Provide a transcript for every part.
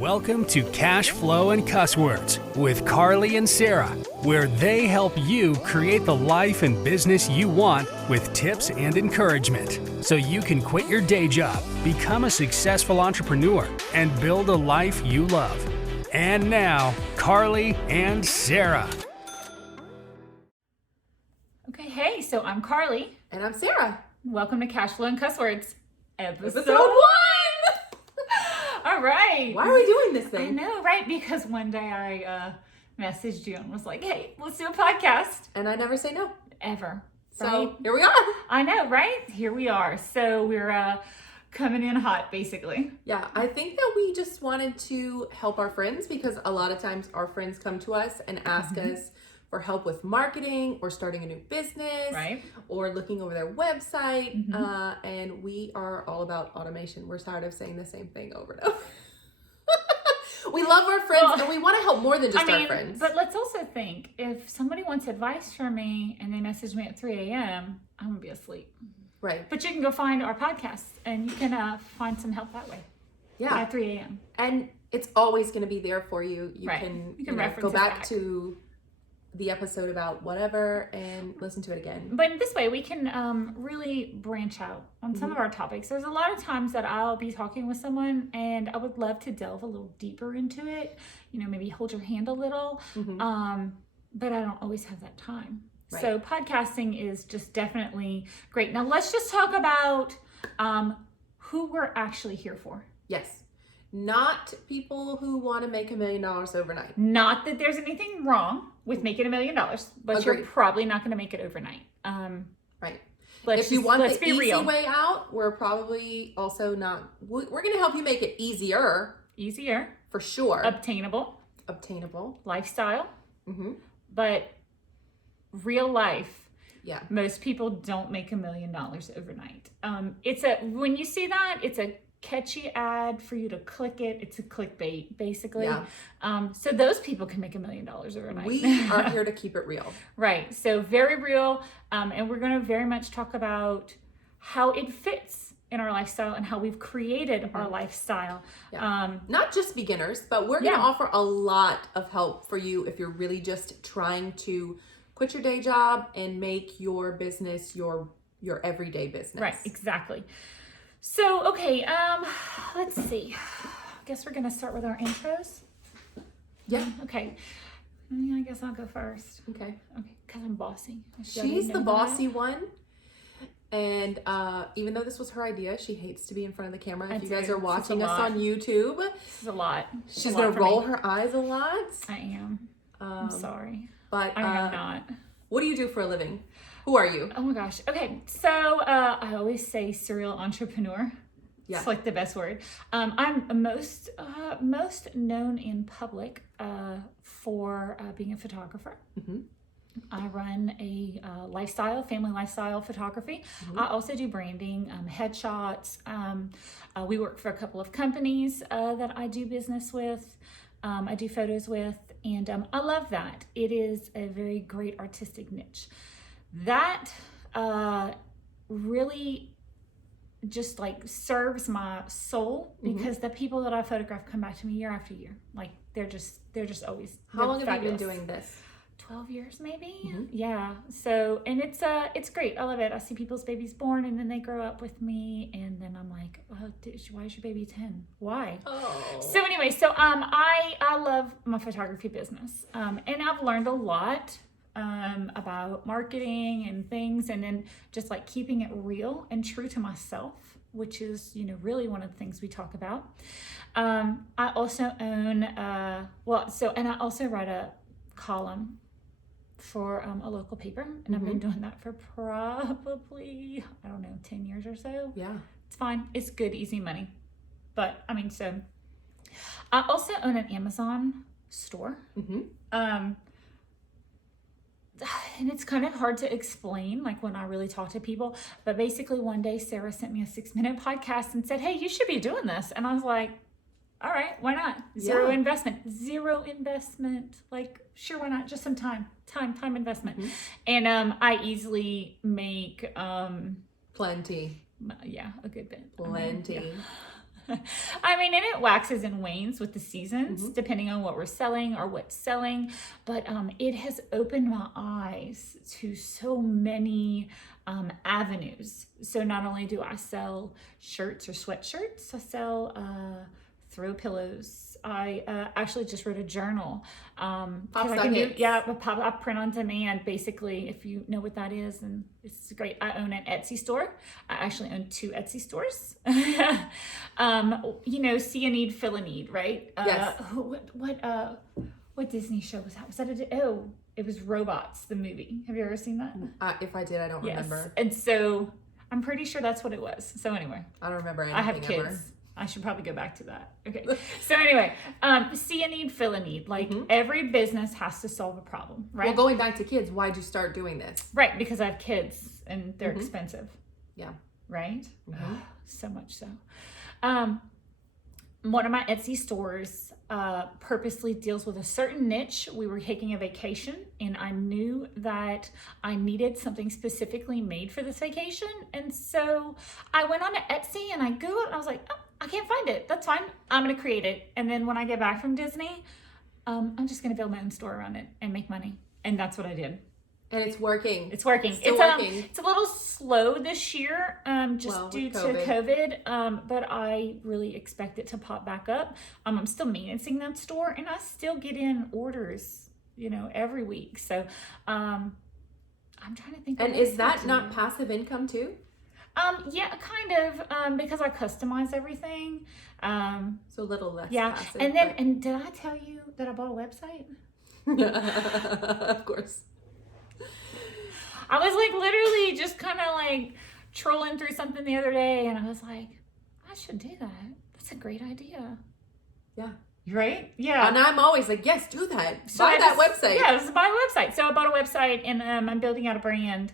Welcome to Cash Flow and Cuss Words with Carlie and Sarah, where they help you create the life and business you want with tips and encouragement so you can quit your day job, become a successful entrepreneur, and build a life you love. And now, Carlie and Sarah. Okay, hey, so I'm Carlie. And I'm Sarah. Welcome to Cash Flow and Cuss Words, episode 1! All right. Why are we doing this thing? I know, right? Because one day I messaged you and was like, hey, let's do a podcast. And I never say no. Ever. So right? Here we are. I know, right? Here we are. So we're coming in hot, basically. Yeah, I think that we just wanted to help our friends because a lot of times our friends come to us and ask us for help with marketing or starting a new business, right? Or looking over their website. And we are all about automation. We're tired of saying the same thing over and over. We love our friends and we want to help more than just our friends. But let's also think, if somebody wants advice from me and they message me at 3 a.m., I'm going to be asleep. Right. But you can go find our podcast and you can find some help that way. Yeah. At 3 a.m. And it's always going to be there for you. You right. can, you know, go back to the episode about whatever and listen to it again. But this way we can really branch out on some of our topics. There's a lot of times that I'll be talking with someone and I would love to delve a little deeper into it, you know, maybe hold your hand a little, but I don't always have that time. Right. So podcasting is just definitely great. Now let's just talk about who we're actually here for. Yes. Not people who want to make $1 million overnight. Not that there's anything wrong with making $1 million, but Agreed. You're probably not going to make it overnight. Right. If you want the easy way out, we're probably also not. We're going to help you make it easier. Easier. For sure. Obtainable. Lifestyle. But real life. Yeah. Most people don't make $1 million overnight. When you see that, it's a catchy ad for you to click it. It's a clickbait, basically. Yeah. So those people can make $1 million overnight. We are here to keep it real. Right. So very real. And we're going to very much talk about how it fits in our lifestyle and how we've created our lifestyle. Yeah. Not just beginners, but we're going to offer a lot of help for you if you're really just trying to quit your day job and make your business your everyday business. Right. Exactly. So, okay, let's see. I guess we're going to start with our intros. Yeah. Okay. I guess I'll go first. Okay. Because I'm bossy. She's the bossy one. And even though this was her idea, she hates to be in front of the camera. If you guys are watching us on YouTube, this is a lot. She's going to roll her eyes a lot. I am. I'm sorry. But I am not. What do you do for a living? Who are you? Oh my gosh. Okay. So I always say serial entrepreneur. Yeah. It's like the best word. I'm most known in public for being a photographer. I run a family lifestyle photography. I also do branding, headshots. We work for a couple of companies that I do business with. I do photos with, and I love that. It is a very great artistic niche. That really just like serves my soul because the people that I photograph come back to me year after year. Like they're just always. How long have fabulous. you been doing this? 12 years maybe. Yeah. So, and it's great. I love it. I see people's babies born and then they grow up with me and then I'm like, oh, why is your baby 10? Why? Oh. So anyway, so I love my photography business. And I've learned a lot about marketing and things, and then just like keeping it real and true to myself, which is, you know, really one of the things we talk about. I also own, and I also write a column for a local paper, and I've been doing that for probably, 10 years or so. Yeah. It's fine. It's good, easy money. But so I also own an Amazon store. And it's kind of hard to explain, like when I really talk to people, but basically one day Sarah sent me a 6-minute podcast and said, hey, you should be doing this. And I was like, all right, why not? Zero investment. Like, sure, why not? Just some time investment. And I easily make plenty. Yeah, a good bit. Plenty. I mean, and it waxes and wanes with the seasons, depending on what we're selling or what's selling. But it has opened my eyes to so many avenues. So not only do I sell shirts or sweatshirts, I sell throw pillows. I actually just wrote a journal. Pop I can do, Hits. pop print on demand. Basically, if you know what that is, and it's great. I own an Etsy store. I actually own 2 Etsy stores. See a need, fill a need, right? Yes. What Disney show was that? Was that it was Robots, the movie. Have you ever seen that? If I did, I don't remember. And so I'm pretty sure that's what it was. So anyway, I don't remember anything I have kids. ever. I should probably go back to that. Okay. So anyway, see a need, fill a need. Like every business has to solve a problem, right? Well, going back to kids, why'd you start doing this? Right, because I have kids and they're expensive. Yeah. Right? So much so. One of my Etsy stores purposely deals with a certain niche. We were taking a vacation and I knew that I needed something specifically made for this vacation. And so I went on to Etsy and I Googled and I was like, oh, I can't find it. That's fine. I'm going to create it. And then when I get back from Disney, I'm just going to build my own store around it and make money. And that's what I did. And it's working. It's working. Still working. It's a little slow this year, due to COVID. But I really expect it to pop back up. I'm still maintaining that store, and I still get in orders, every week. So, I'm trying to think. And is that not passive income too? Yeah, kind of. Because I customize everything. So a little less. Yeah, passive, and did I tell you that I bought a website? Of course. I was literally just kind of trolling through something the other day, and I was like, I should do that. That's a great idea. Yeah. Right? Yeah. And I'm always like, yes, do that. Buy that website. Yeah, just buy a website. So I bought a website, and I'm building out a brand.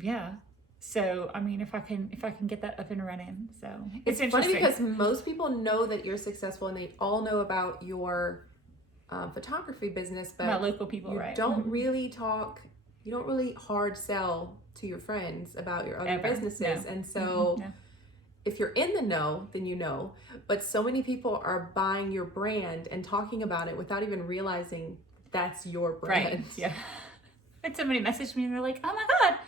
Yeah. So I mean, if I can get that up and running, so it's funny because most people know that you're successful, and they all know about your photography business, but about local people, right? Don't really talk. You don't really hard sell to your friends about your other businesses, and so if you're in the know, then you know. But so many people are buying your brand and talking about it without even realizing that's your brand. Right. Yeah. And somebody messaged me and they're like, "Oh my God,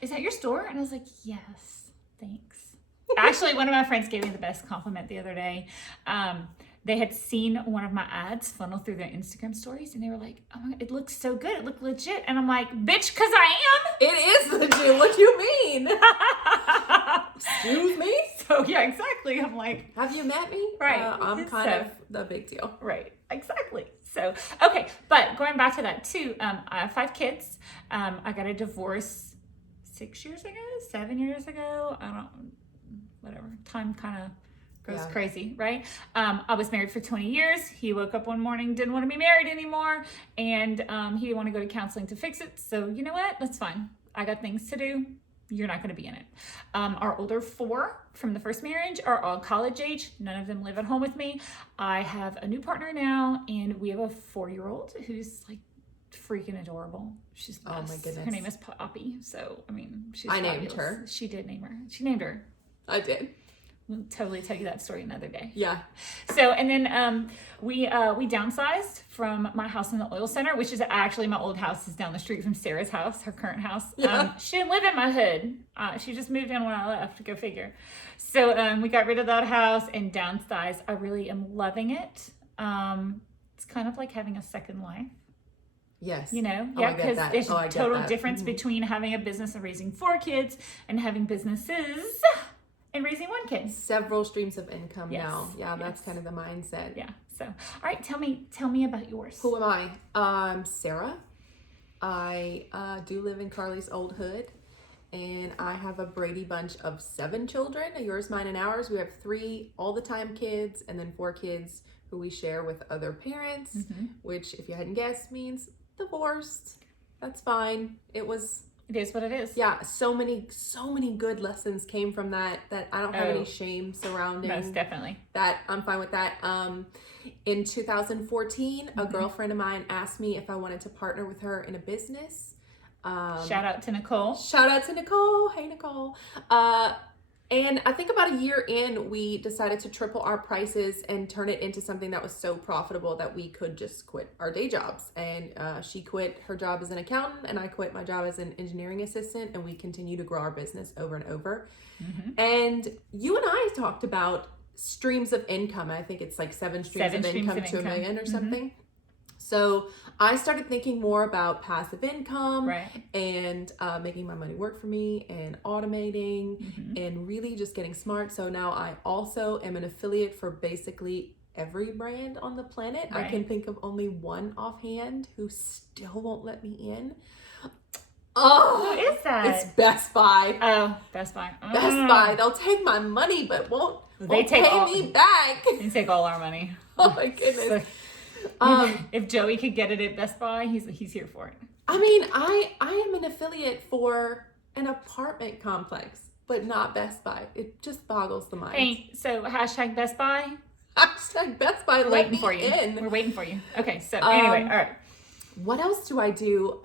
is that your store?" And I was like, "Yes, thanks." Actually, one of my friends gave me the best compliment the other day. They had seen one of my ads funnel through their Instagram stories, and they were like, "Oh my God, it looks so good. It looked legit." And I'm like, "Bitch, because I am." It is legit. What you mean? Excuse me? So yeah, exactly. I'm like, have you met me? Right. I'm kind of the big deal. Right. Exactly. So, okay. But going back to that too, I have 5 kids. I got a divorce 6 years ago, 7 years ago. Whatever. Time kind of goes crazy, right? I was married for 20 years. He woke up one morning, didn't want to be married anymore. And he didn't want to go to counseling to fix it. So you know what? That's fine. I got things to do. You're not going to be in it. Our older 4 from the first marriage are all college age. None of them live at home with me. I have a new partner now, and we have a 4-year-old who's freaking adorable. She's the best. Oh my goodness. Her name is Poppy. So, I mean, she's I fabulous. named her. She did name her. She named her. I did. We'll totally tell you that story another day. Yeah. So, and then we downsized from my house in the oil center, which is actually my old house is down the street from Sarah's house, her current house. Yeah. She didn't live in my hood. She just moved in when I left, go figure. So we got rid of that house and downsized. I really am loving it. It's kind of like having a second life. Yes. Yeah, I get because that. there's a total that. difference between having a business and raising 4 kids and having businesses and raising 1 kid. Several streams of income now. Yeah, Yes. that's kind of the mindset. Yeah. So, all right, tell me about yours. Who am I? I'm Sarah. I do live in Carlie's old hood, and I have a Brady bunch of 7 children, yours, mine, and ours. We have 3 all-the-time kids, and then 4 kids who we share with other parents, which, if you hadn't guessed, means divorced. That's fine. It is what it is. Yeah, so many good lessons came from that I don't have any shame surrounding. Most definitely. That I'm fine with that. In 2014, a girlfriend of mine asked me if I wanted to partner with her in a business. Shout out to Nicole. Shout out to Nicole. Hey, Nicole. And I think about a year in, we decided to triple our prices and turn it into something that was so profitable that we could just quit our day jobs. And she quit her job as an accountant, and I quit my job as an engineering assistant, and we continue to grow our business over and over. And you and I talked about streams of income. I think it's like seven streams of income to $1 million or something. So I started thinking more about passive income and making my money work for me and automating and really just getting smart. So now I also am an affiliate for basically every brand on the planet. I can think of only one offhand who still won't let me in. Oh, who is that? It's Best Buy. Oh, Best Buy. Best Buy. They'll take my money, but won't pay me back. They take all our money. Oh my goodness. If Joey could get it at Best Buy, he's here for it. I mean, I am an affiliate for an apartment complex, but not Best Buy. It just boggles the mind. Hey, so hashtag Best Buy. Hashtag Best Buy. We're waiting for you. We're waiting for you. Okay, so anyway, all right. What else do I do?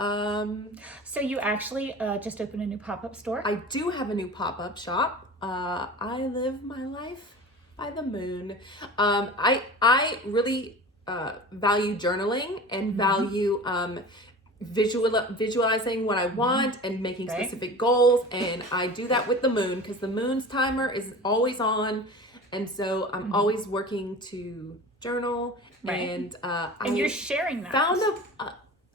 So you actually just opened a new pop-up store? I do have a new pop-up shop. I live my life by the moon. I really value journaling and value visualizing what I want and making specific goals. And I do that with the moon because the moon's timer is always on. And so I'm always working to journal. And you're sharing that. Found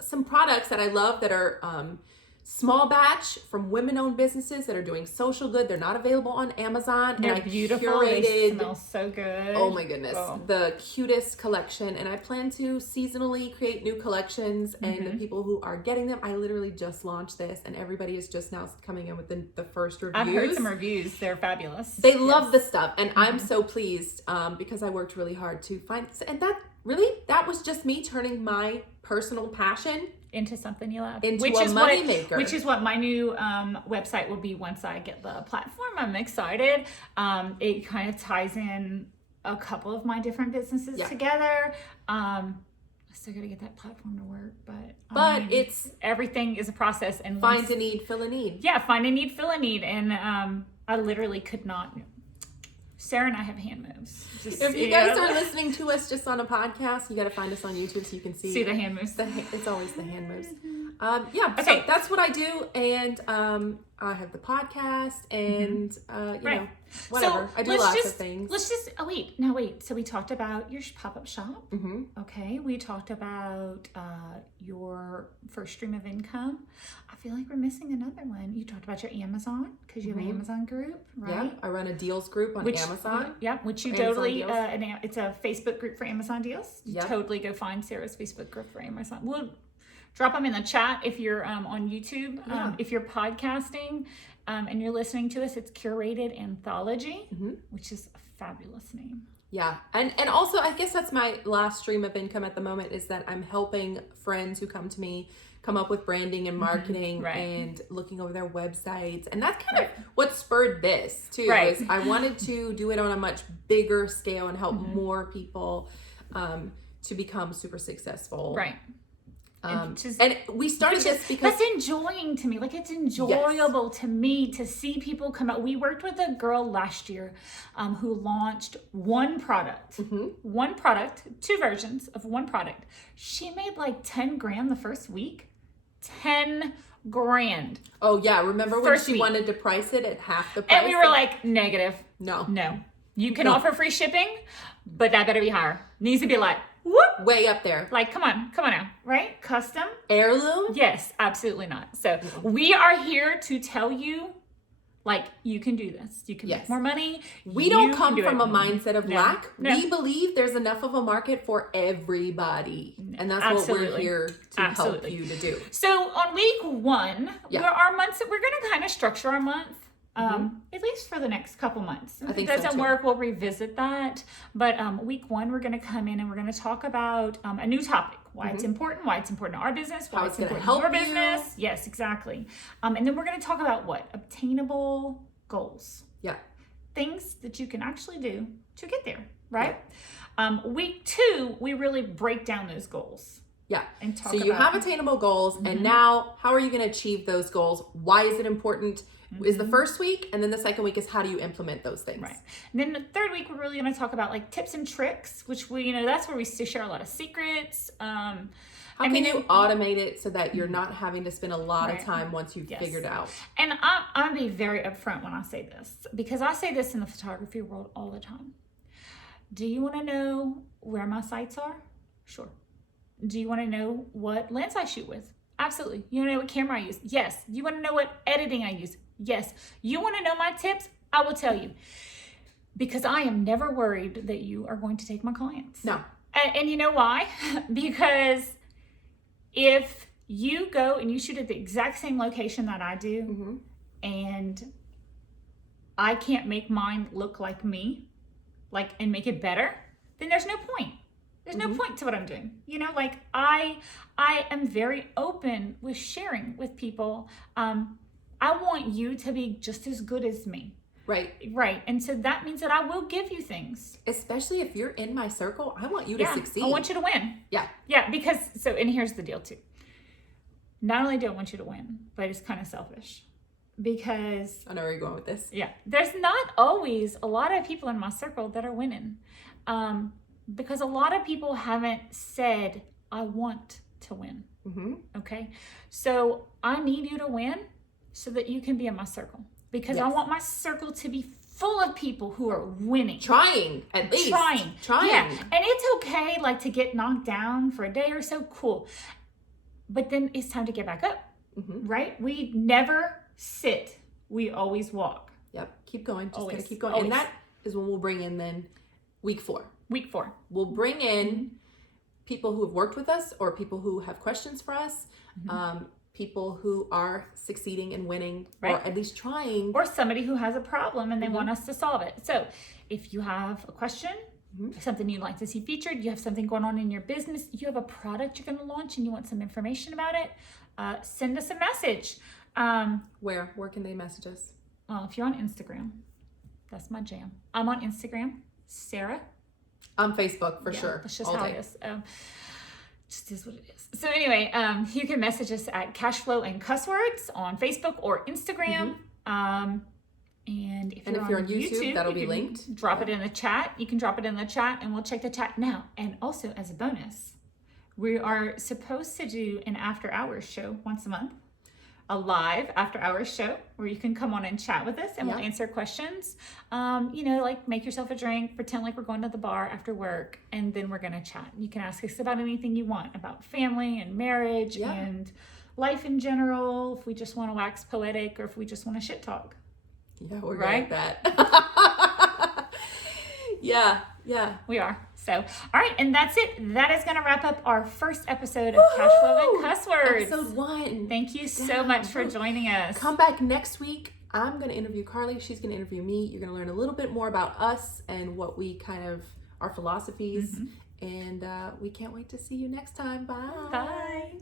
some products that I love that are small batch from women-owned businesses that are doing social good. They're not available on Amazon. They're and I beautiful. curated, they smell so good. Oh my goodness. The cutest collection. And I plan to seasonally create new collections. And the people who are getting them, I literally just launched this and everybody is just now coming in with the first reviews. I've heard some reviews. They're fabulous. They love the stuff. And I'm so pleased because I worked really hard to find, and that was just me turning my personal passion into something you love, into a money maker. Which is what my new website will be once I get the platform. I'm excited. It kind of ties in a couple of my different businesses together. I still got to get that platform to work, but it's everything is a process. And find a need, fill a need. Yeah, find a need, fill a need, and I literally could not. Sarah and I have hand moves. If you guys are listening to us just on a podcast, you got to find us on YouTube so you can see the hand moves. It's always the hand moves. So that's what I do, and I have the podcast, and you know, whatever. So I do lots of things. Wait. So we talked about your pop-up shop. Okay. We talked about your first stream of income. I feel like we're missing another one. You talked about your Amazon because you have an Amazon group, right? Yeah, I run a deals group on Amazon. Which you totally, it's a Facebook group for Amazon deals. You totally go find Sarah's Facebook group for Amazon. We'll drop them in the chat if you're on YouTube. If you're podcasting and you're listening to us, it's Curated Anthology, which is a fabulous name. Yeah. And also, I guess that's my last stream of income at the moment is that I'm helping friends who come to me come up with branding and marketing and looking over their websites. And that's kind of what spurred this too. Is I wanted to do it on a much bigger scale and help more people to become super successful. And we started this because that's enjoying to me. Like it's enjoyable to me to see people come out. We worked with a girl last year who launched one product, two versions of one product. She made like 10 grand the first week. 10 grand. Oh yeah, remember when she wanted to price it at half the price? And we were like, negative. No. You can offer free shipping, but that better be higher. Needs to be like, whoop, way up there. Like, come on now, right? Custom? Heirloom? Yes, absolutely not. So we are here to tell you, like, you can do this. You can make more money. We don't come from a mindset of lack. We believe there's enough of a market for everybody. And that's what we're here to help you to do. So on week one, our months, we're going to kind of structure our month. At least for the next couple months. If it doesn't work, we'll revisit that. But week one, we're going to come in and we're going to talk about a new topic. Why it's important to our business, why it's important to your business. Yes, exactly. And then we're going to talk about what? Obtainable goals. Yeah. Things that you can actually do to get there, right? Week two, we really break down those goals. Yeah. And talk so you have attainable goals, and now how are you going to achieve those goals? Why is it important? is the first week, and then the second week is how do you implement those things. Right. And then the third week, we're really going to talk about like tips and tricks, which that's where we share a lot of secrets. How can you automate it so that you're not having to spend a lot of time once you've figured out? And I'm going to be very upfront when I say this, because I say this in the photography world all the time. Do you want to know where my sites are? Sure. Do you want to know what lens I shoot with? Absolutely. You want to know what camera I use? Yes. You want to know what editing I use? Yes. You want to know my tips? I will tell you. Because I am never worried that you are going to take my clients. No. And you know why? Because if you go and you shoot at the exact same location that I do, and I can't make mine look like me, and make it better, then there's no point. There's no point to what I'm doing. I am very open with sharing with people. I want you to be just as good as me. Right. And so that means that I will give you things. Especially if you're in my circle, I want you to succeed. I want you to win. Yeah, because, and here's the deal too. Not only do I want you to win, but it's kind of selfish. Because I know where you're going with this. Yeah. There's not always a lot of people in my circle that are winning. Because a lot of people haven't said, I want to win. Okay. So I need you to win so that you can be in my circle. Because I want my circle to be full of people who are winning. Trying, at least. Trying. Yeah. And it's okay, to get knocked down for a day or so. Cool. But then it's time to get back up. Right? We never sit. We always walk. Yep. Keep going. Just always. Gotta keep going. Always. And that is when we'll bring in then week 4. Week 4. We'll bring in people who have worked with us, or people who have questions for us, people who are succeeding and winning, or at least trying. Or somebody who has a problem and they want us to solve it. So if you have a question, something you'd like to see featured, you have something going on in your business, you have a product you're going to launch and you want some information about it, send us a message. Where can they message us? Well, if you're on Instagram, that's my jam. I'm on Instagram, Sarah. On Facebook, for sure. That's just how it is. Just is what it is. So anyway, you can message us at Cashflow and Cusswords on Facebook or Instagram. And if you're on YouTube, that'll be linked. Drop it in the chat. You can drop it in the chat and we'll check the chat now. And also as a bonus, we are supposed to do an after hours show once a month. A live after hours show where you can come on and chat with us and we'll answer questions. Make yourself a drink, pretend like we're going to the bar after work, and then we're going to chat. You can ask us about anything you want, about family and marriage and life in general, if we just want to wax poetic or if we just want to shit talk. Yeah, we're right? Good at that. Yeah. We are. So, all right, and that's it. That is going to wrap up our first episode of Cashflow and Cusswords. Episode 1. Thank you so much for joining us. Come back next week. I'm going to interview Carlie. She's going to interview me. You're going to learn a little bit more about us and what we our philosophies. And we can't wait to see you next time. Bye. Bye.